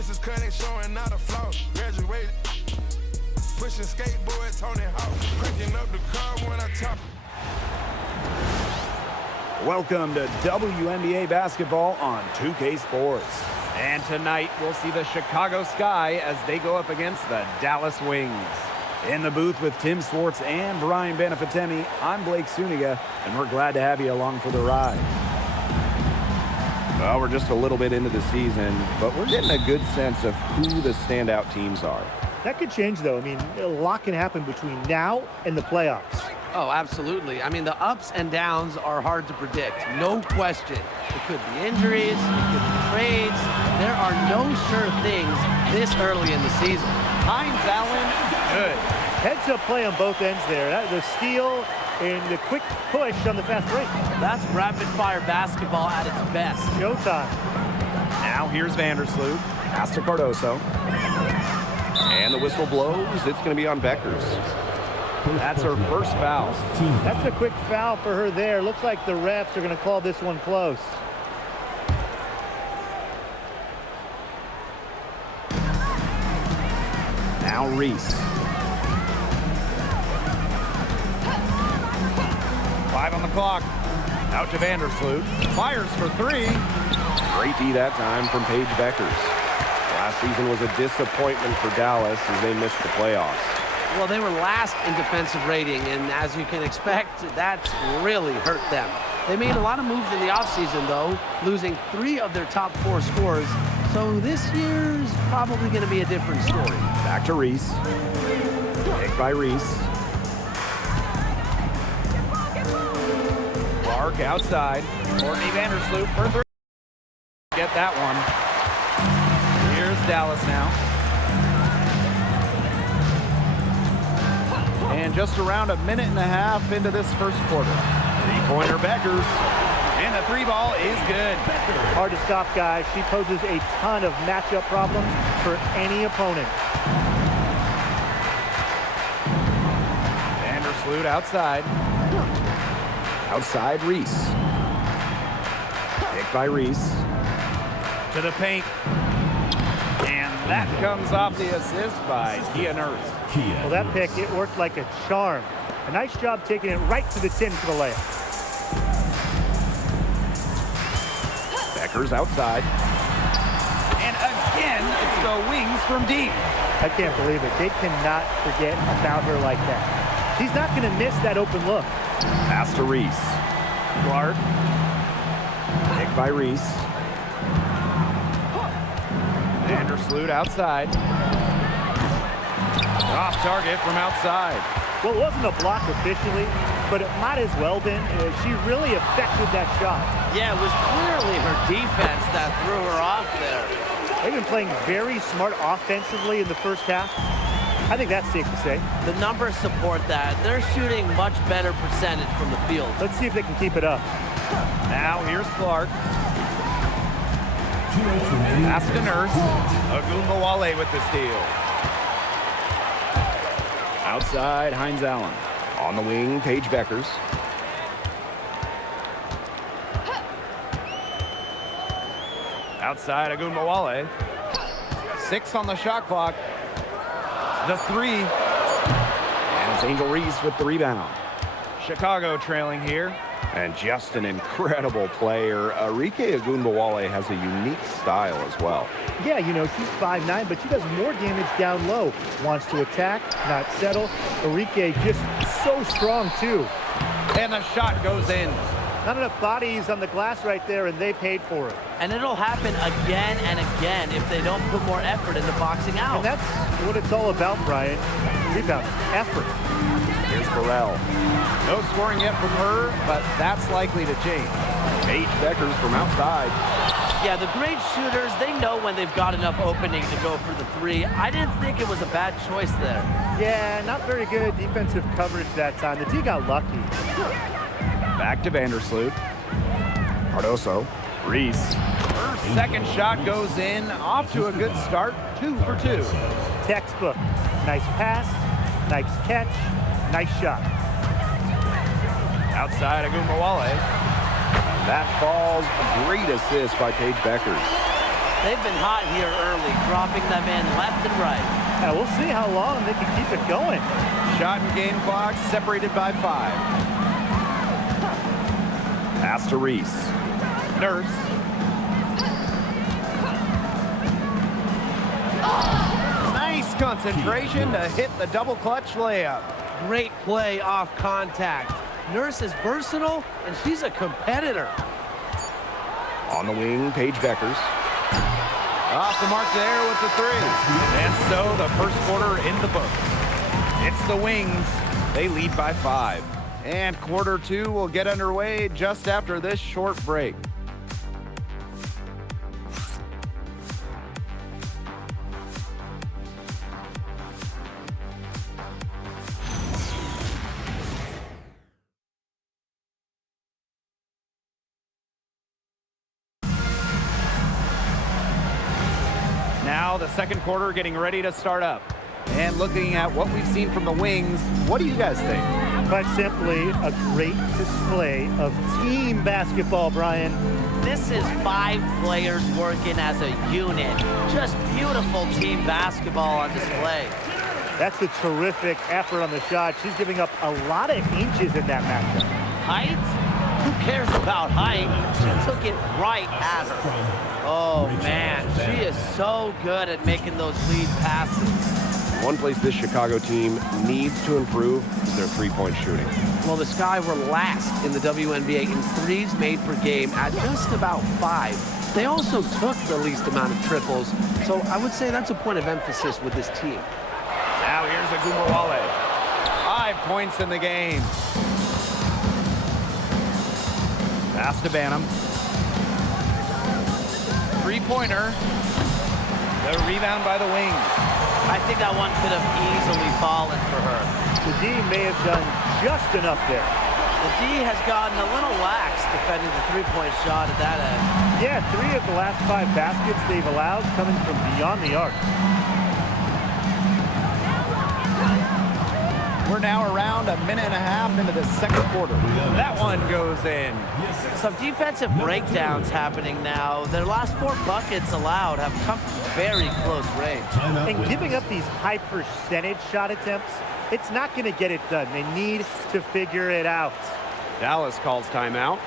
Princess cut ain't showing out a flaw. Graduated. Pushing skateboard, Tony Hawk. Cranking up the car when I talk. Welcome to WNBA basketball on 2K Sports. And tonight we'll see the Chicago Sky as they go up against the Dallas Wings. In the booth with Tim Swartz and Brian Benefitemi, I'm Blake Suniga, and we're glad to have you along for the ride. Well, we're just a little bit into the season, but we're getting a good sense of who the standout teams are. That could change, though. I mean, a lot can happen between now and the playoffs. Oh, absolutely. I mean, the ups and downs are hard to predict, no question. It could be injuries, it could be trades. There are no sure things this early in the season. Hines Allen, good. Heads-up play on both ends there. The steal and the quick push on the fast break. That's rapid-fire basketball at its best. Showtime. Now here's Vandersloot. Pass to Cardoso. And the whistle blows. It's going to be on Beckers. That's her first foul. That's a quick foul for her there. Looks like the refs are going to call this one close. Now Reese. 5 on the clock. Out to Vandersloot. Fires for 3. Great D that time from Paige Beckers. Last season was a disappointment for Dallas as they missed the playoffs. Well, they were last in defensive rating, and as you can expect, that really hurt them. They made a lot of moves in the offseason, though, losing 3 of their top 4 scorers. So this year's probably going to be a different story. Back to Reese. Picked by Reese. Clark outside. Courtney Vandersloot for 3. Get that one. Here's Dallas now. And just around a minute and a half into this first quarter. Three-pointer Beckers. And the 3 ball is good. Hard to stop, guys. She poses a ton of matchup problems for any opponent. Vandersloot outside. Outside Reese. Picked by Reese. To the paint. And that comes off the assist by Kia Nurse. Well, that pick, it worked like a charm. A nice job taking it right to the tin for the layup. Beckers outside. And again, it's the Wings from deep. I can't believe it. They cannot forget about her like that. She's not going to miss that open look. Pass to Reese. Clark. Picked by Reese. Vandersloot outside. Off target from outside. Well, it wasn't a block officially, but it might as well been. She really affected that shot. Yeah, it was clearly her defense that threw her off there. They've been playing very smart offensively in the first half. I think that's safe to say. The numbers support that. They're shooting much better percentage from the field. Let's see if they can keep it up. Now here's Clark. Pass to Nurse. Agumbawale with the steal. Outside, Hines Allen. On the wing, Paige Beckers. Outside, Agumbawale. 6 on the shot clock. The 3. And it's Angel Reese with the rebound. Chicago trailing here. And just an incredible player. Arike Agumbawale has a unique style as well. Yeah, you know, she's 5'9", but she does more damage down low. Wants to attack, not settle. Arike just so strong, too. And the shot goes in. Not enough bodies on the glass right there, and they paid for it. And it'll happen again and again if they don't put more effort into boxing out. And that's what it's all about, Brian. Rebound, effort. Here's Burrell. No scoring yet from her, but that's likely to change. Paige Beckers from outside. Yeah, the great shooters, they know when they've got enough opening to go for the 3. I didn't think it was a bad choice there. Yeah, not very good defensive coverage that time. The D got lucky. Back to Vandersloot. Cardoso. Reese. Her second shot goes in. Off to a good start. 2 for 2. Textbook. Nice pass, nice catch, nice shot. Outside Agumbawale. That falls. A great assist by Paige Beckers. They've been hot here early, dropping them in left and right. Yeah, we'll see how long they can keep it going. Shot and game clock separated by 5. Pass to Reese. Nurse. Nice concentration to hit the double clutch layup. Great play off contact. Nurse is versatile, and she's a competitor. On the wing, Paige Beckers. Off the mark there with the 3. And so the first quarter in the books. It's the Wings. They lead by 5. And quarter 2 will get underway just after this short break. Now the second quarter getting ready to start up. And looking at what we've seen from the Wings, what do you guys think? Quite simply, a great display of team basketball, Brian. This is 5 players working as a unit. Just beautiful team basketball on display. That's a terrific effort on the shot. She's giving up a lot of inches in that matchup. Height? Who cares about height? She took it right at her. Oh, man. She is so good at making those lead passes. One place this Chicago team needs to improve is their three-point shooting. Well, the Sky were last in the WNBA in threes made per game at just about 5. They also took the least amount of triples, so I would say that's a point of emphasis with this team. Now here's Agumbawale. 5 points in the game. Pass to Banham. Three-pointer. The rebound by the Wings. I think that one could have easily fallen for her. The D may have done just enough there. The D has gotten a little lax defending the three-point shot at that end. Yeah, 3 of the last 5 baskets they've allowed coming from beyond the arc. We're now around a minute and a half into the second quarter. That one goes in. Some defensive breakdowns happening now. Their last 4 buckets allowed have come from very close range. And giving up these high percentage shot attempts, it's not going to get it done. They need to figure it out. Dallas calls timeout.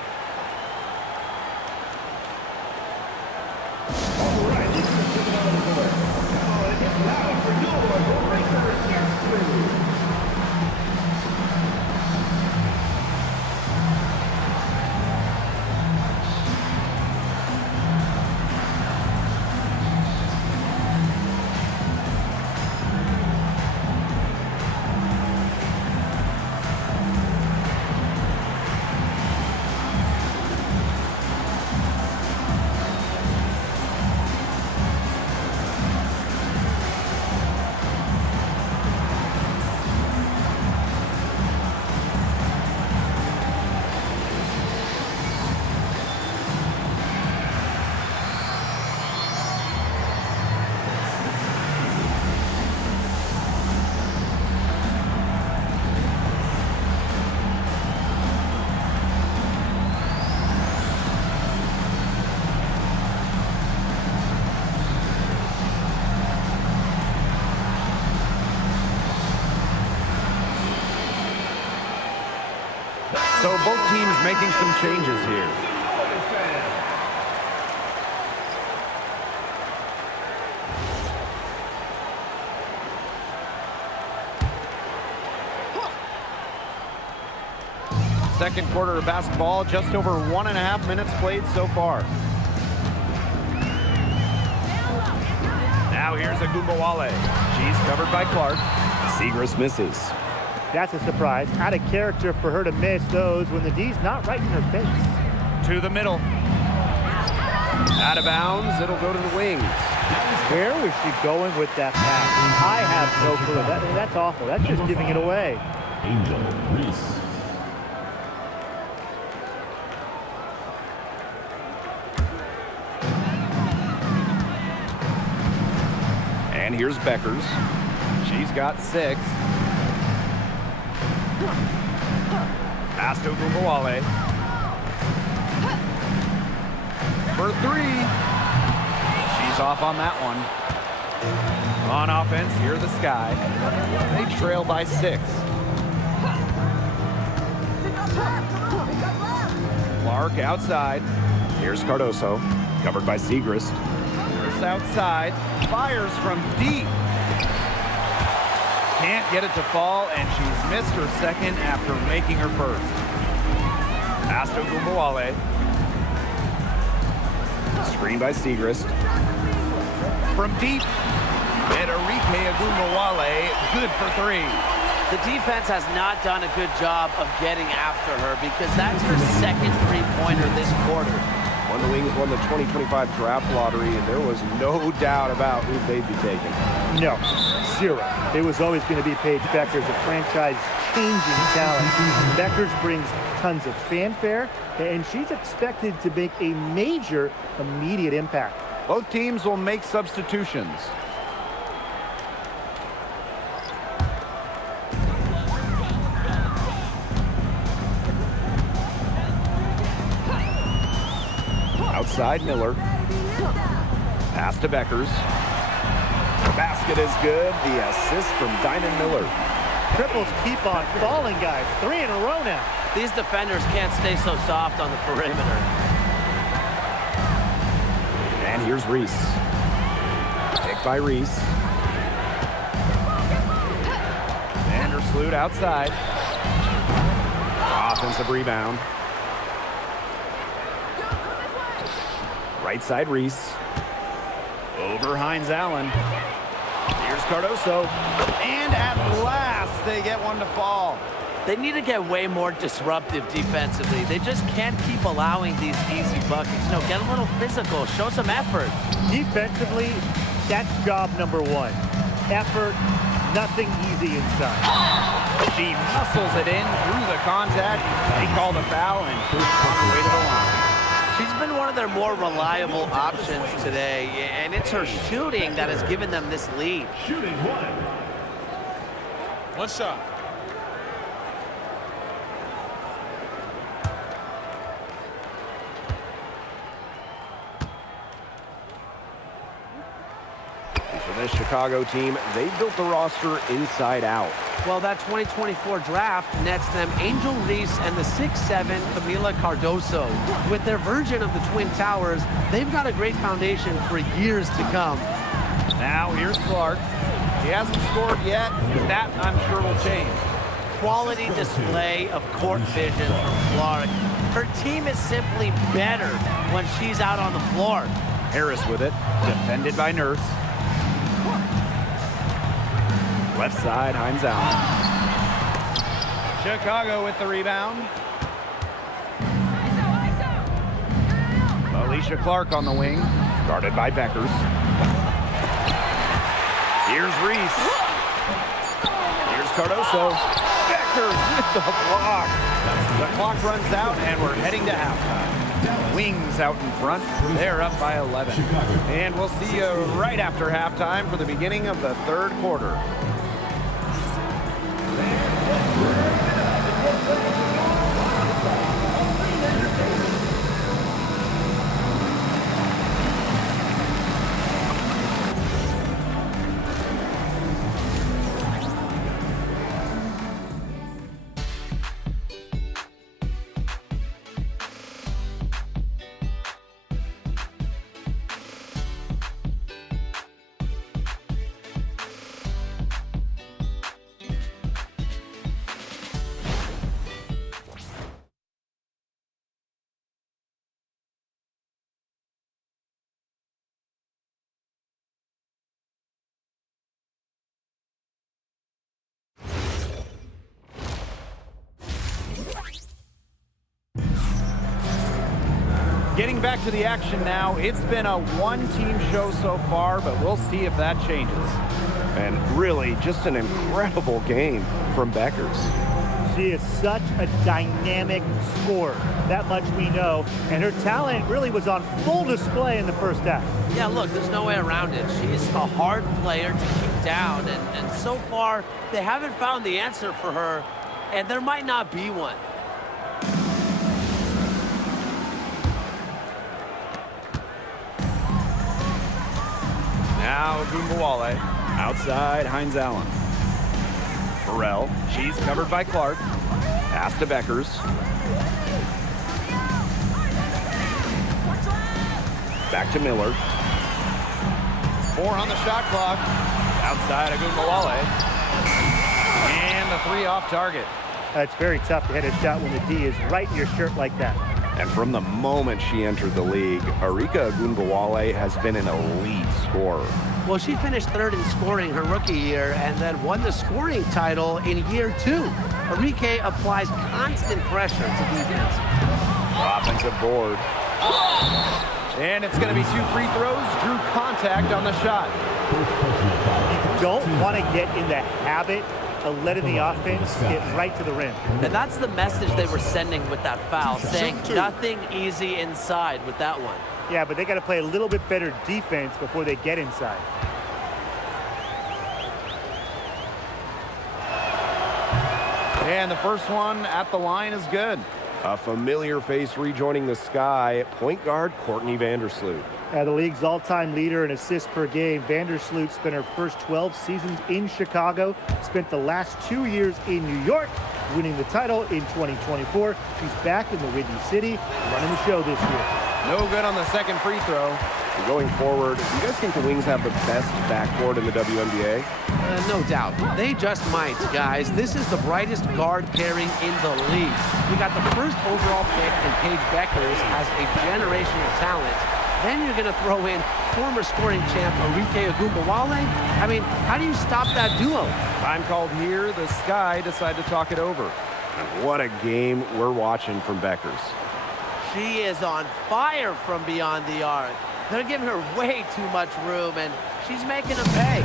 So both teams making some changes here. Second quarter of basketball, just over 1.5 minutes played so far. Now here's Agumbawale. She's covered by Clark. Siegrist misses. That's a surprise. Out of character for her to miss those when the D's not right in her face. To the middle. Out of bounds, it'll go to the Wings. Where was she going with that pass? I have no clue. That's awful. That's just giving it away. Angel Reese. And here's Beckers. She's got 6. Pass to Agumbawale. For 3. She's off on that one. On offense, here are the Sky. They trail by 6. Clark outside. Here's Cardoso, covered by Segrist. Nurse outside. Fires from deep. Can't get it to fall, and she's missed her second after making her first. Pass to Gumbawale. Screen by Segrist. From deep. Enrique Agumbawale, good for 3. The defense has not done a good job of getting after her because that's her second three-pointer this quarter. When the Wings won the 2025 draft lottery, there was no doubt about who they'd be taking. No, 0. It was always going to be Paige Bueckers, a franchise-changing talent. Bueckers brings tons of fanfare, and she's expected to make a major immediate impact. Both teams will make substitutions. Outside Miller. Pass to Bueckers. The basket is good. The assist from Diamond Miller. Triples keep on falling, guys. 3 in a row now. These defenders can't stay so soft on the perimeter. And here's Reese. Picked by Reese. Vandersloot outside. Offensive rebound. Right side Reese. Over Hines Allen. Here's Cardoso. And at last, they get one to fall. They need to get way more disruptive defensively. They just can't keep allowing these easy buckets. No, get a little physical. Show some effort. Defensively, that's job number 1. Effort, nothing easy inside. She muscles it in through the contact. They call the foul and Coops on her way to the line. She's been one of their more reliable options today, and it's her shooting that has given them this lead. Shooting 1. One shot. For this Chicago team, they built the roster inside out. Well, that 2024 draft nets them Angel Reese and the 6'7" Camila Cardoso. With their version of the Twin Towers, they've got a great foundation for years to come. Now here's Clark. He hasn't scored yet. That, I'm sure, will change. Quality display of court vision from Clark. Her team is simply better when she's out on the floor. Harris with it. Defended by Nurse. Left side, Hines Allen. Chicago with the rebound. Alicia Clark on the wing. Guarded by Bueckers. Here's Reese. Here's Cardoso. Bueckers with the block. The clock runs out and we're heading to halftime. Wings out in front. They're up by 11. And we'll see you right after halftime for the beginning of the third quarter. Getting back to the action now. It's been a one-team show so far, but we'll see if that changes. And really, just an incredible game from Bueckers. She is such a dynamic scorer. That much we know. And her talent really was on full display in the first half. Yeah, look, there's no way around it. She's a hard player to keep down, and so far, they haven't found the answer for her, and there might not be one. Now Gumbawale. Outside, Heinz Allen. Burrell. She's covered by Clark. Pass to Beckers. Back to Miller. 4 on the shot clock. Outside of Gumbawale. And the 3 off target. It's very tough to hit a shot when the D is right in your shirt like that. And from the moment she entered the league, Arike Ogunbowale has been an elite scorer. Well, she finished 3rd in scoring her rookie year and then won the scoring title in year 2. Arike applies constant pressure to defense. Offensive board. And it's going to be 2 free throws. Drew contact on the shot. You don't want to get in the habit of letting the offense get right to the rim. And that's the message they were sending with that foul, saying nothing easy inside with that one. Yeah, but they got to play a little bit better defense before they get inside. And the first one at the line is good. A familiar face rejoining the Sky, point guard Courtney Vandersloot. The league's all-time leader in assists per game, Vandersloot spent her first 12 seasons in Chicago, spent the last 2 years in New York, winning the title in 2024. She's back in the Windy City, running the show this year. No good on the second free throw. And going forward, do you guys think the Wings have the best backcourt in the WNBA? No doubt. They just might, guys. This is the brightest guard pairing in the league. We got the first overall pick in Paige Beckers as a generational talent. Then you're going to throw in former scoring champ Arike Ogunbowale. I mean, how do you stop that duo? Time called here. The Sky decide to talk it over. And what a game we're watching from Beckers. She is on fire from beyond the arc. They're giving her way too much room, and she's making them pay.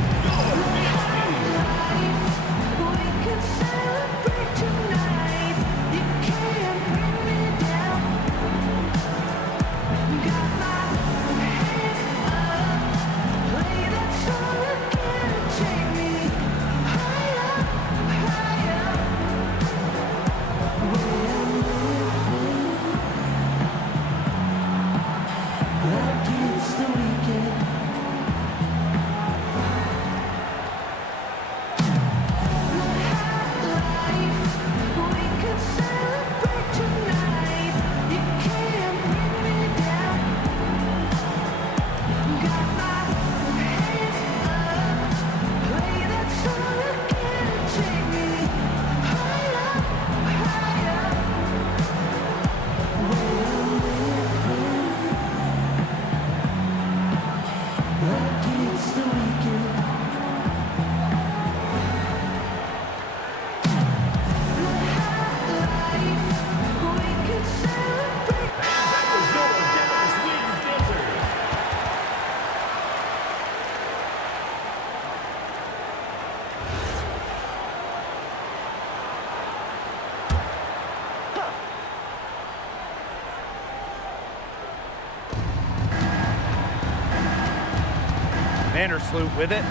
Vandersloot with it.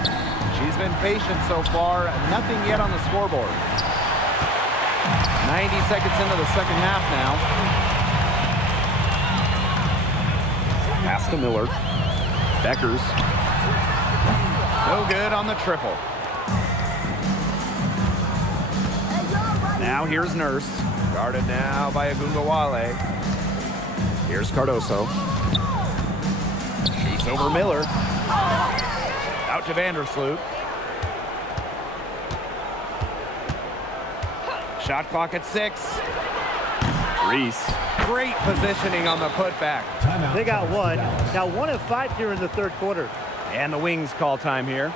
She's been patient so far. Nothing yet on the scoreboard. 90 seconds into the second half now. Pass to Miller. Beckers. No good on the triple. Now here's Nurse. Guarded now by Ogunbowale. Here's Cardoso. Shoots over Miller. Out to Vandersloot. Shot clock at 6. Reese. Great positioning on the putback. They got one. Now 1 of 5 here in the third quarter. And the Wings call time here.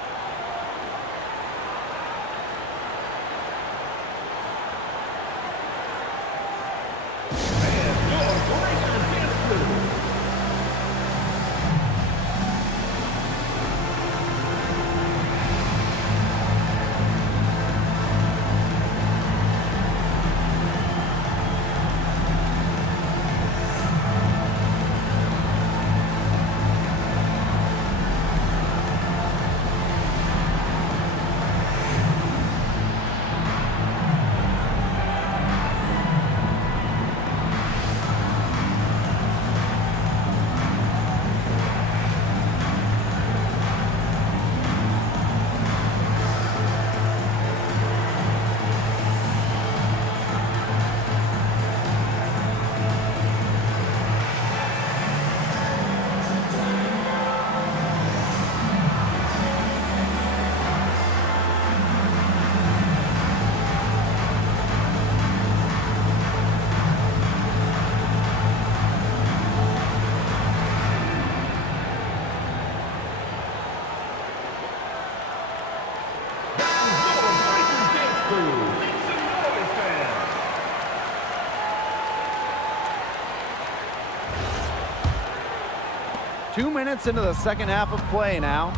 2 minutes into the second half of play now.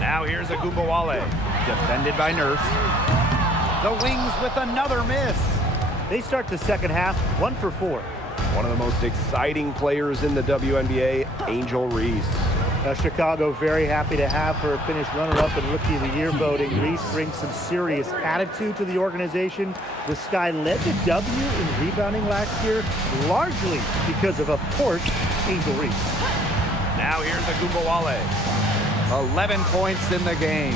Now here's Agumbawale, defended by Nurse. The Wings with another miss. They start the second half 1 for 4. One of the most exciting players in the WNBA, Angel Reese. Chicago very happy to have her finish runner-up in Rookie of the Year voting. Reese brings some serious attitude to the organization. The Sky led the W in rebounding last year, largely because of course, Angel Reese. Now here's Agumbawale. 11 points in the game.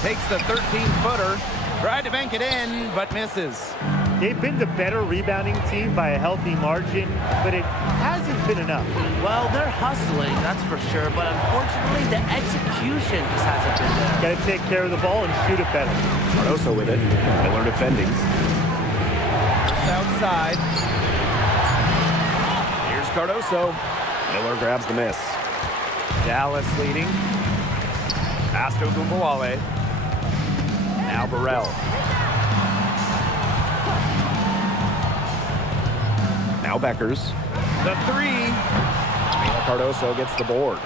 Takes the 13-footer. Tried to bank it in, but misses. They've been the better rebounding team by a healthy margin, but it hasn't been enough. Well, they're hustling, that's for sure, but unfortunately, the execution just hasn't been there. Got to take care of the ball and shoot it better. Cardoso with it. Miller defending. It's outside. Here's Cardoso. Miller grabs the miss. Dallas leading. Pass to Agumbawale. Now Burrell. Now Beckers. The three. Mila Cardoso gets the board.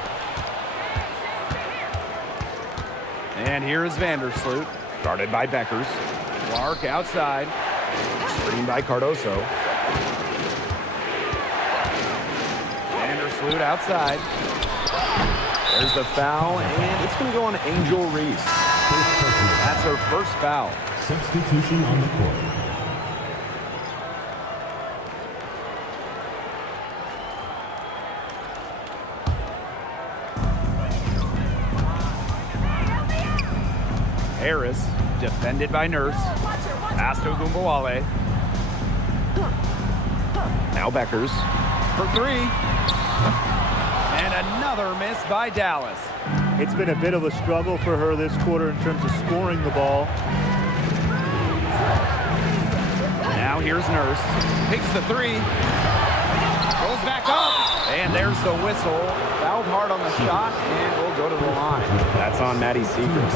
And here is Vandersloot. Guarded by Beckers. Clark outside. Screened by Cardoso. Vandersloot outside. There's the foul, and It's going to go on Angel Reese. that's her first foul. Substitution on the court. Harris, defended by Nurse. Pass to Agumbawale. Now Beckers. For three. And another miss by Dallas. It's been a bit of a struggle for her this quarter in terms of scoring the ball. Now here's Nurse. Takes the three. Goes back up. And there's the whistle. Fouled hard on the shot and will go to the line. That's on Maddie Seegers.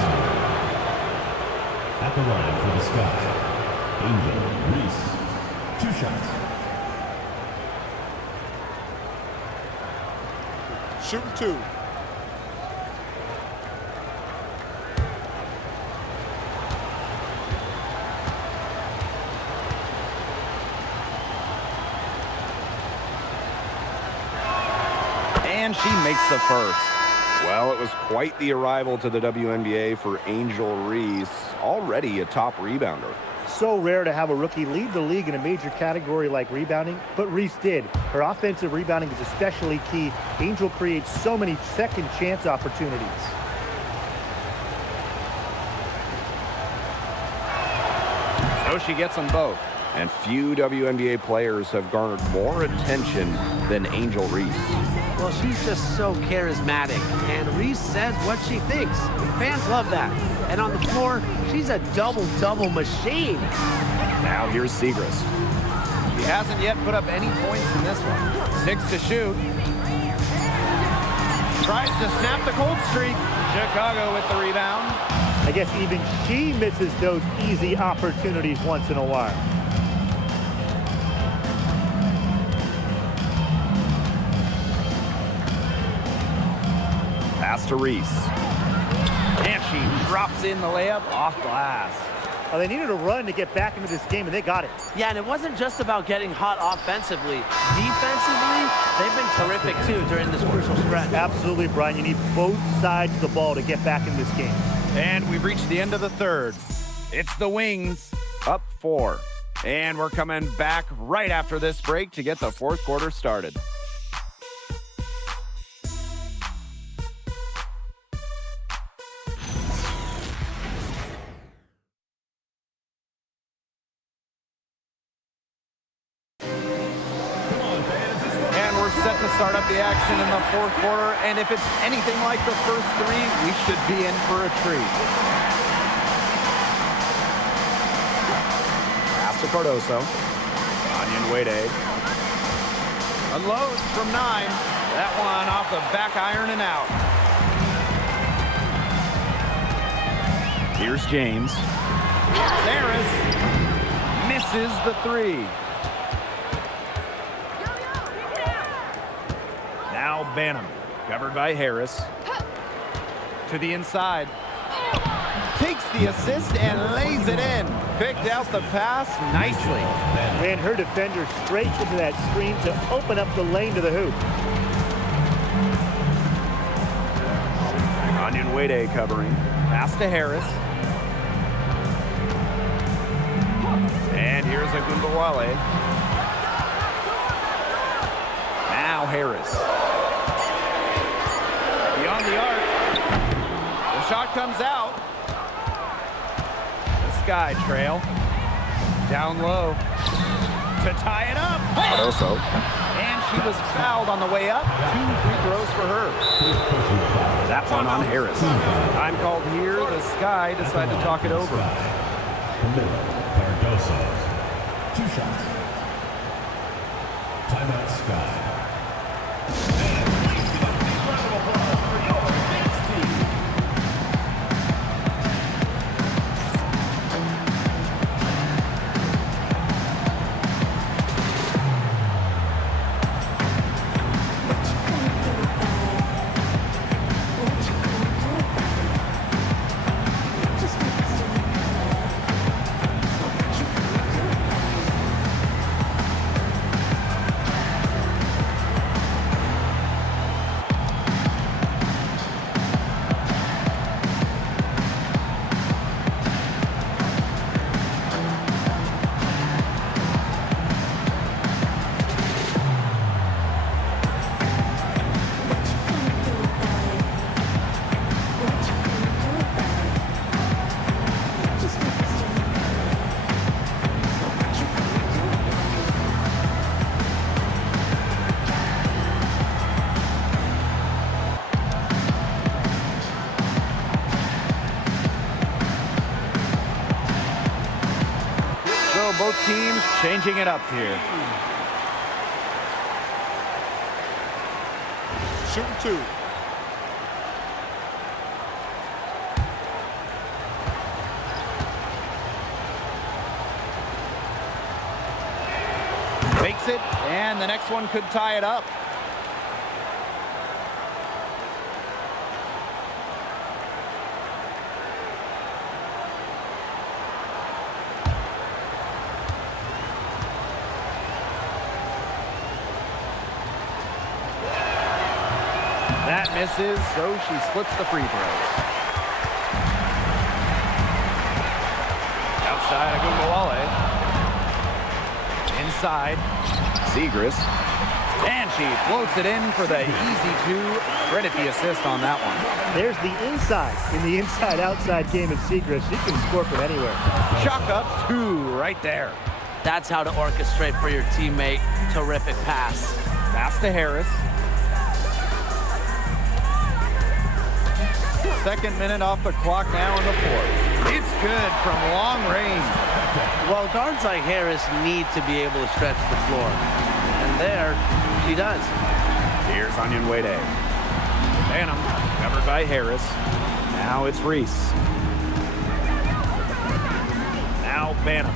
At the line for the Sky, Angel Reese. 2 shots. Shooting 2. And she makes the first. Well, it was quite the arrival to the WNBA for Angel Reese, already a top rebounder. So rare to have a rookie lead the league in a major category like rebounding, but Reese did. Her offensive rebounding is especially key. Angel creates so many second chance opportunities. So she gets them both. And few WNBA players have garnered more attention than Angel Reese. Well, she's just so charismatic, and Reese says what she thinks. Fans love that. And on the floor, she's a double-double machine. Now here's Seegers. She hasn't yet put up any points in this one. 6 to shoot. Tries to snap the cold streak. Chicago with the rebound. I guess even she misses those easy opportunities once in a while. Pass to Reese. And she drops in the layup off glass. Oh, they needed a run to get back into this game, and they got it. Yeah, and it wasn't just about getting hot offensively. Defensively, they've been terrific, too, during this crucial stretch. Absolutely, Brian. You need both sides of the ball to get back in this game. And we've reached the end of the third. It's the Wings up 4. And we're coming back right after this break to get the fourth quarter started. Set to start up the action in the fourth quarter, and if it's anything like the first 3, we should be in for a treat. Pass to Cardoso. Onion Wade. Unloads from 9. That one off the back iron and out. Here's James. Here's Harris. Misses the 3. Banham, covered by Harris. To the inside. Takes the assist and lays it in. Picked out the pass nicely. Ran her defender straight into that screen to open up the lane to the hoop. Onyenwere covering. Pass to Harris. And here's Agumbawale. Now Harris. Beyond the arc. The shot comes out. The Sky Trail. Down low. To tie it up. Also, And she was fouled on the way up. 2 free throws for her. That one on Harris. Time called here. The Sky decide to talk it over. Camilo Cardoso. 2 shots. Timeout Sky. Both teams changing it up here. Shooting 2. Fakes it, and the next one could tie it up. That misses, so she splits the free throws. Outside, Agumbawale. Inside, Zegras. And she floats it in for the easy 2. Credit the assist on that one. There's the inside in the inside-outside game of Zegras. She can score from anywhere. Chalk up 2 right there. That's how to orchestrate for your teammate. Terrific pass. Pass to Harris. 2nd minute off the clock now in the 4th. It's good from long range. Well, guards like Harris need to be able to stretch the floor. And there, she does. Here's Onyenwere. Banham, covered by Harris. Now it's Reese. Now Banham.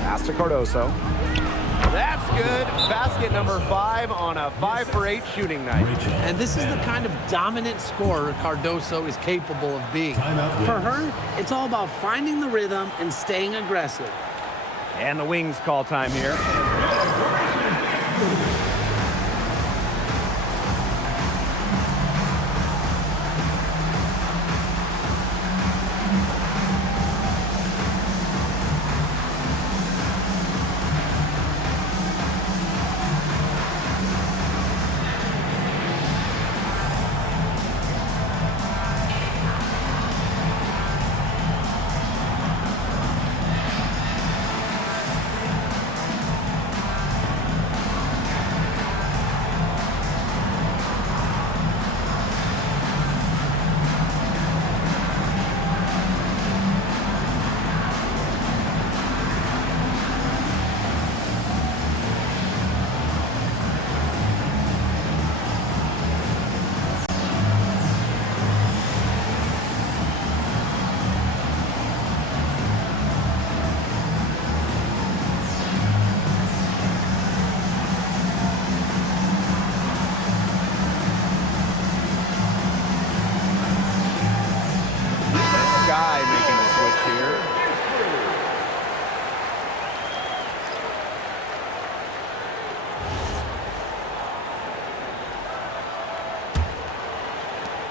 Pass to Cardoso. That's good. Basket number 5 on a 5 for 8 shooting night. And this is the kind of dominant scorer Cardoso is capable of being. For her, it's all about finding the rhythm and staying aggressive. And the Wings call time here.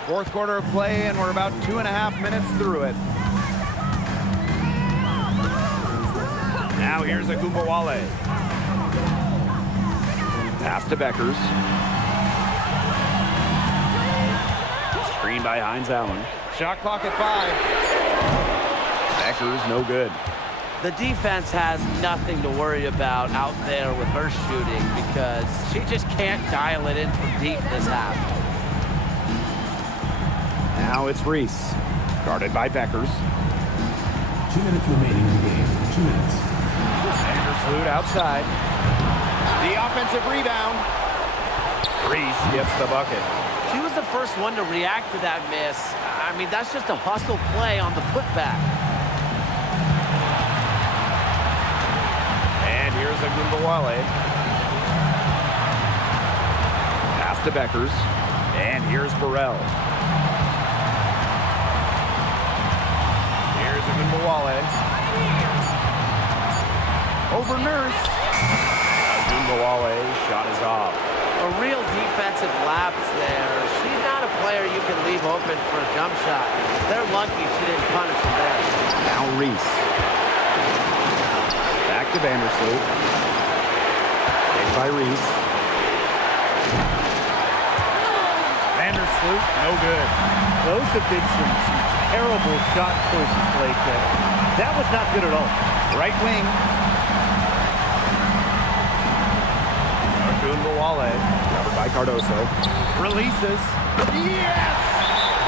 Fourth quarter of play, and we're about 2.5 minutes through it. Now here's Agumbawale. Pass to Beckers. Screen by Hines Allen. Shot clock at 5. Beckers, no good. The defense has nothing to worry about out there with her shooting because she just can't dial it in from deep this half. Now it's Reese. Guarded by Beckers. 2 minutes remaining in the game. 2 minutes. Vandersloot outside. The offensive rebound. Reese gets the bucket. She was the first one to react to that miss. I mean, that's just a hustle play on the putback. And here's Agumbawale. Pass to Beckers. And here's Burrell. Here's Agumbawale. Over Nurse. Agumbawale shot is off. A real defensive lapse there. She's not a player you can leave open for a jump shot. They're lucky she didn't punish him there. Now Reese. Back to Vandersloot. Taken by Reese. Vandersloot, no good. Those have been some terrible shot choices played there. That was not good at all. Right wing. Agumbawale, covered by Cardoso. Releases. Yes!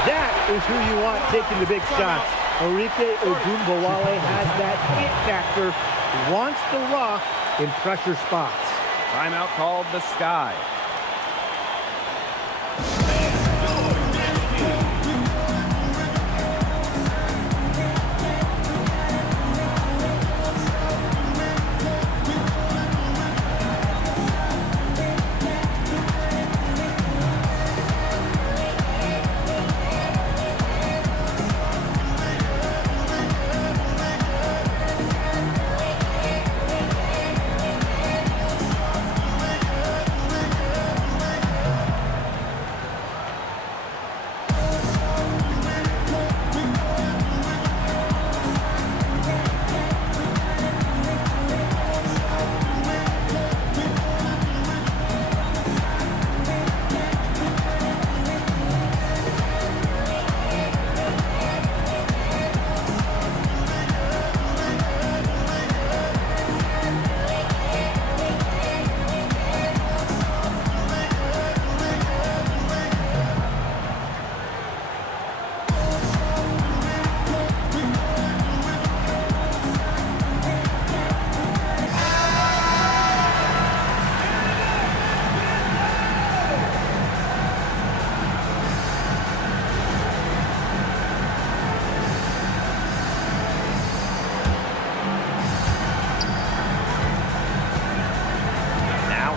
That is who you want taking the big shots. Arike Agumbawale has that hit factor, wants the rock in pressure spots. Timeout called the Sky.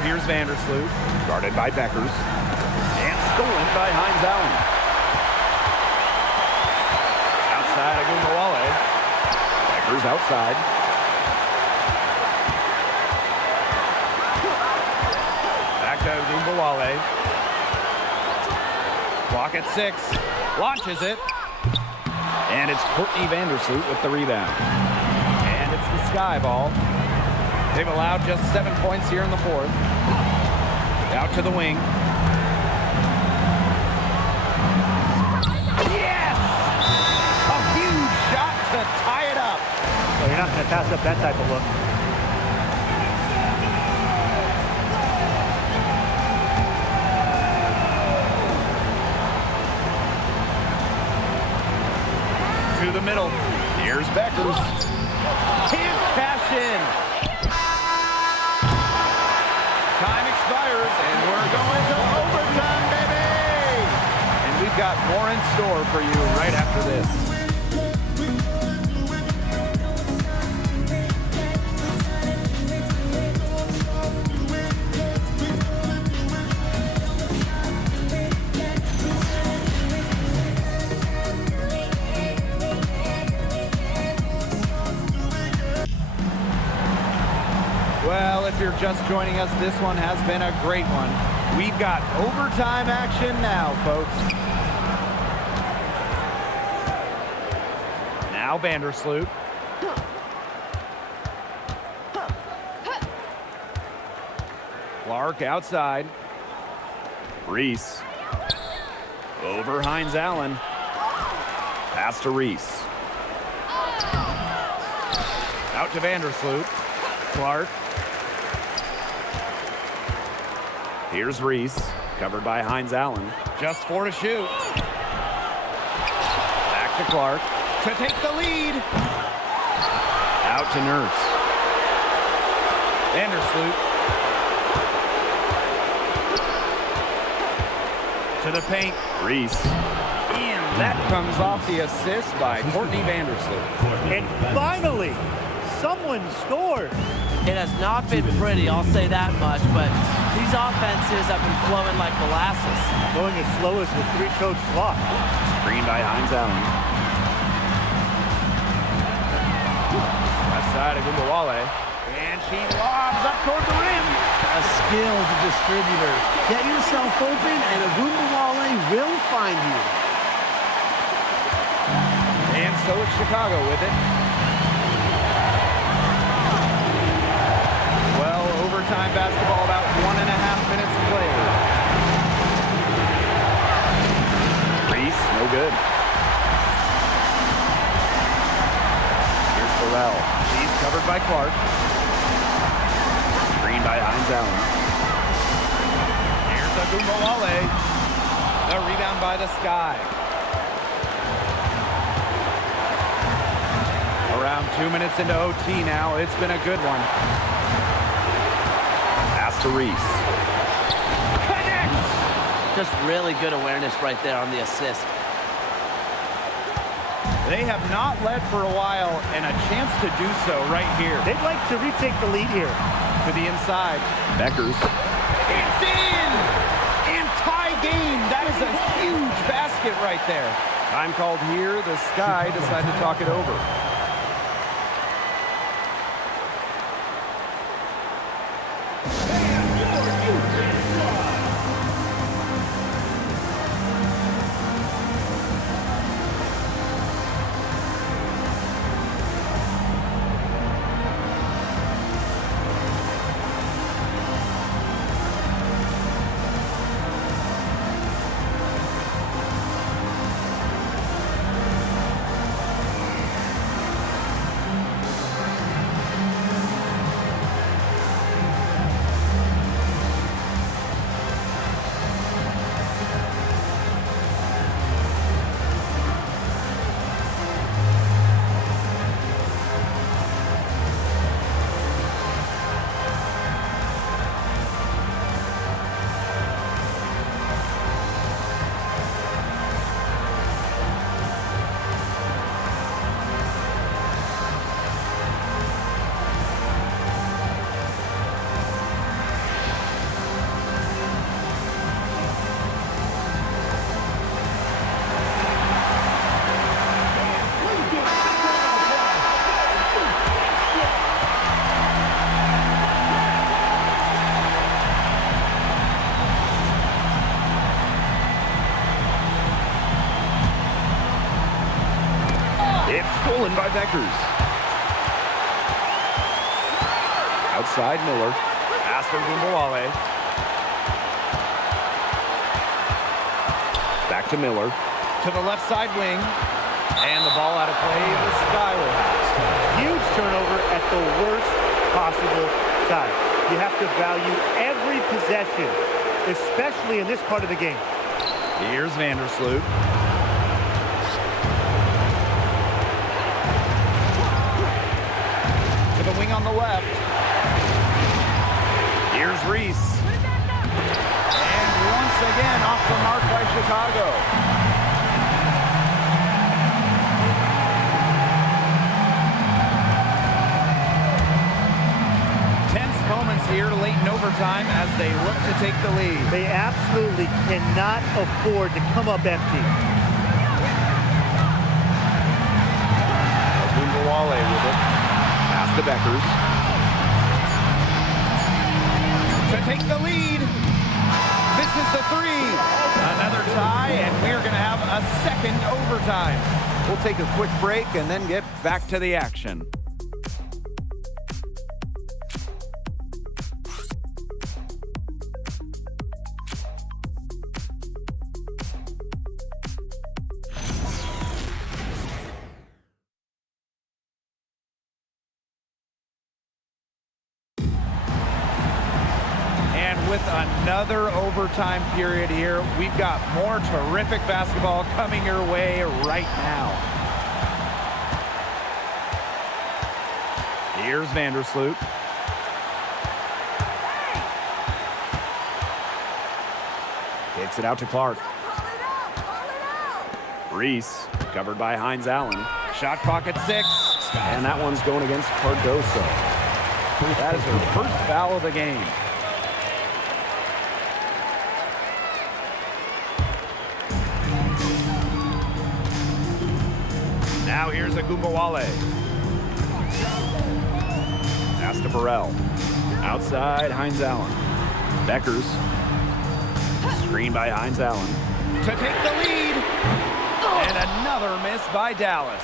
Here's Vandersloot, guarded by Beckers, and stolen by Hines Allen. Outside Agumbawale. Beckers outside. Back to Agumbawale. Clock at 6. Launches it. And it's Courtney Vandersloot with the rebound. And it's the Sky ball. They've allowed just 7 points here in the fourth. Out to the wing. Yes! A huge shot to tie it up. Well, you're not going to pass up that type of look. To the middle. Here's Beckers. Can't cash in. Time expires, and we're going to overtime, baby! And we've got more in store for you right after this. Well, if you're just joining us, this one has been a great one. We've got overtime action now, folks. Now Vandersloot. Clark outside. Reese. Over Hines Allen. Pass to Reese. Out to Vandersloot. Clark. Here's Reese. Covered by Hines Allen. Just 4 to shoot. Back to Clark. To take the lead. Out to Nurse. Vandersloot. To the paint. Reese. And that comes off the assist by Courtney Vandersloot. And finally, someone scores. It has not been pretty, I'll say that much, but these offenses have been flowing like molasses. Going as slow as the three-toed sloth. Screen by Hines Allen. Left side of Gumbawale. And she lobs up toward the rim. A skilled distributor. Get yourself open and Agumbawale will find you. And so it's Chicago with it. Well, overtime basketball, about 1.5 minutes played. Reese, no good. Here's Burrell. She's covered by Clark. Screen by Hines Allen. Here's Agumbawale. The rebound by the Sky. Around 2 minutes into OT now. It's been a good one. Pass to Reese. Connects! Just really good awareness right there on the assist. They have not led for a while, and a chance to do so right here. They'd like to retake the lead here. To the inside. Beckers. It's in! And tie game. That is a huge basket right there. Time called here. The Sky decide to talk it over. Stolen by Beckers. Outside Miller. Pass for Gumbawale. Back to Miller. To the left side wing. And the ball out of play. The Sky will have. Huge turnover at the worst possible time. You have to value every possession, especially in this part of the game. Here's Vandersloot. The wing on the left. Here's Reese. And once again off the mark by Chicago. Tense moments here late in overtime as they look to take the lead. They absolutely cannot afford to come up empty. Agumbawale with it. To Beckers. To take the lead. This is the three. Another tie, and we're going to have a second overtime. We'll take a quick break and then get back to the action. With another overtime period here, we've got more terrific basketball coming your way right now. Here's Vandersloot. Kicks it out to Clark. Reese, covered by Hines Allen. Shot clock at 6, and that one's going against Cardoso. That is her first foul of the game. Now here's Agumbawale. Pass to Burrell. Outside, Hines Allen. Beckers. Screen by Hines Allen. To take the lead. And another miss by Dallas.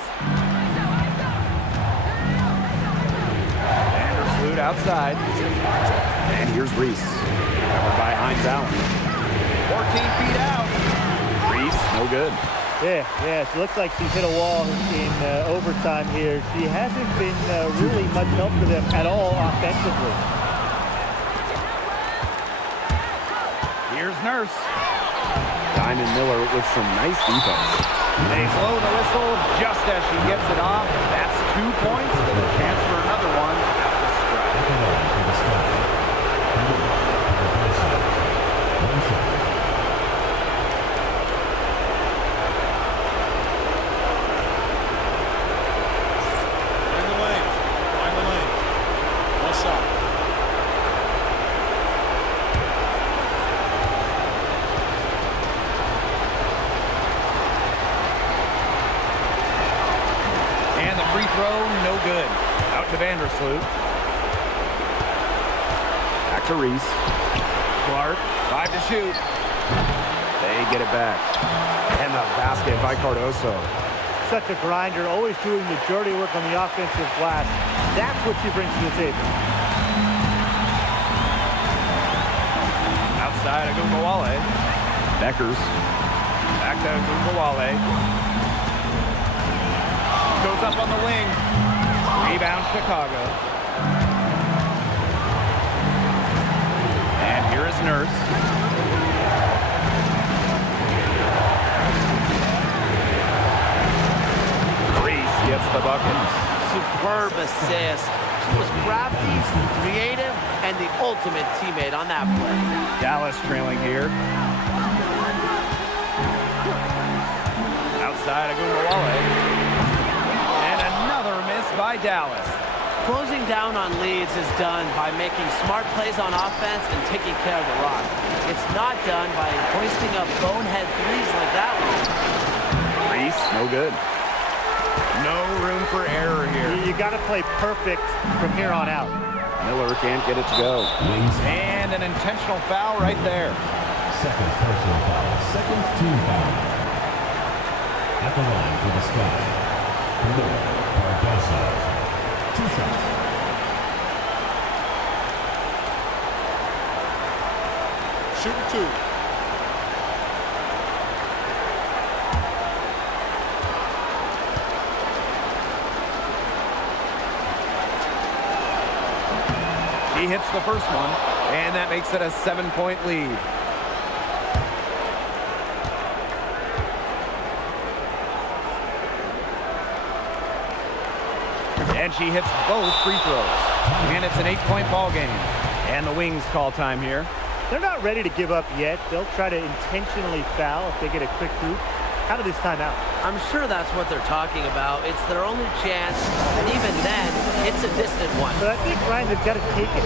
Vandersloot outside. And here's Reese. Covered by Hines Allen. 14 feet out. Reese, no good. Yeah, she looks like she's hit a wall in overtime here. She hasn't been really much help for them at all offensively. Here's Nurse. Diamond Miller with some nice defense. They blow the whistle just as she gets it off. That's 2 points and a chance for another one at the strike. Good. Out to Vandersloot. Back to Reese. Clark, 5 to shoot. They get it back. And the basket by Cardoso. Such a grinder, always doing the dirty work on the offensive glass. That's what she brings to the table. Outside, Agumbawale. Beckers. Back to Agumbawale. Goes up on the wing. Rebound Chicago. And here is Nurse. Reese gets the bucket. Superb assist. She was crafty, creative, and the ultimate teammate on that play. Dallas trailing here. Outside Agumbawale. By Dallas. Closing down on leads is done by making smart plays on offense and taking care of the rock. It's not done by hoisting up bonehead threes like that one. Reese, no good. No room for error here. You got to play perfect from here on out. Miller can't get it to go. And an intentional foul right there. Second personal foul. Second team foul. At the line for the Sky. Cardoso. 2 shots. Shooting 2. She hits the first one, and that makes it a 7-point lead. And she hits both free throws. And it's an 8-point ball game. And the Wings call time here. They're not ready to give up yet. They'll try to intentionally foul if they get a quick hoop out of this timeout. I'm sure that's what they're talking about. It's their only chance, and even then, it's a distant one. But I think, Ryan, they've got to take it.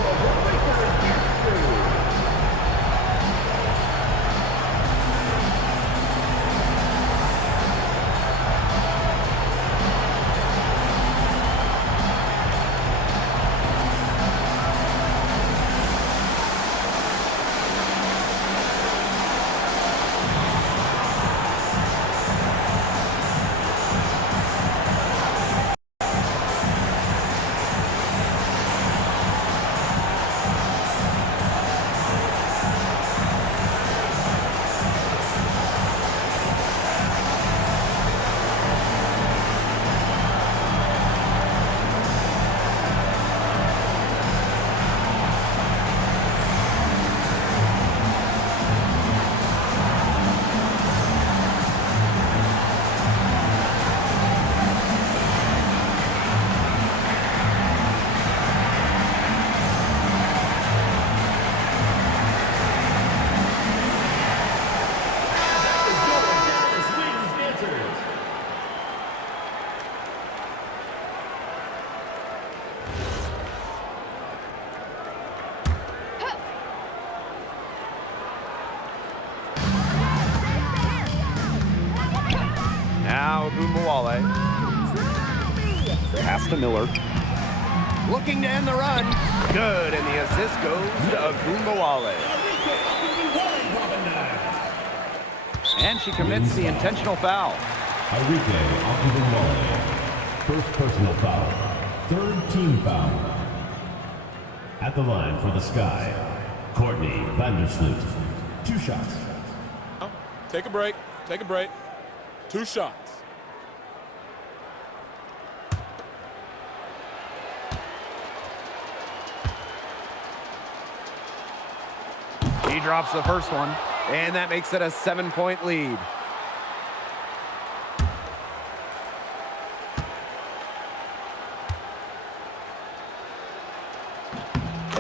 Now Ogunbowale. Pass to Miller. Looking to end the run. Good, and the assist goes to Ogunbowale. And she commits the intentional foul. Arike Ogunbowale. First personal foul. Third team foul. At the line for the Sky, Courtney Vandersloot. 2 shots. Take a break. Take a break. 2 shots. He drops the first one, and that makes it a 7-point lead.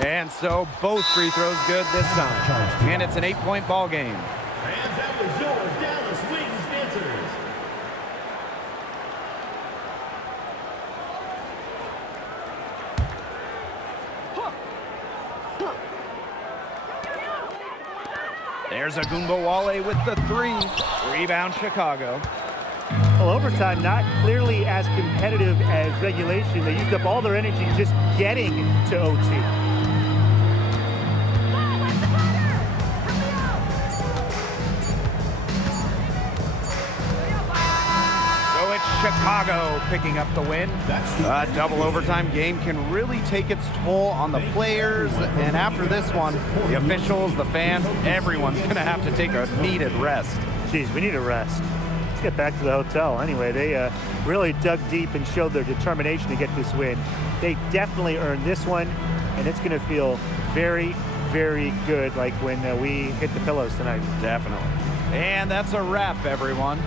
And so both free throws good this time. And it's an 8-point ball game. And that was your Dallas Wings answers. There's Ogunbowale with the 3. Rebound Chicago. Well, overtime not clearly as competitive as regulation. They used up all their energy just getting to OT. Chicago picking up the win. A double overtime game can really take its toll on the players, and after this one, the officials, the fans, everyone's going to have to take a needed rest. Geez, we need a rest. Let's get back to the hotel. Anyway, they really dug deep and showed their determination to get this win. They definitely earned this one, and it's going to feel very, very good like when we hit the pillows tonight. Definitely. And that's a wrap, everyone.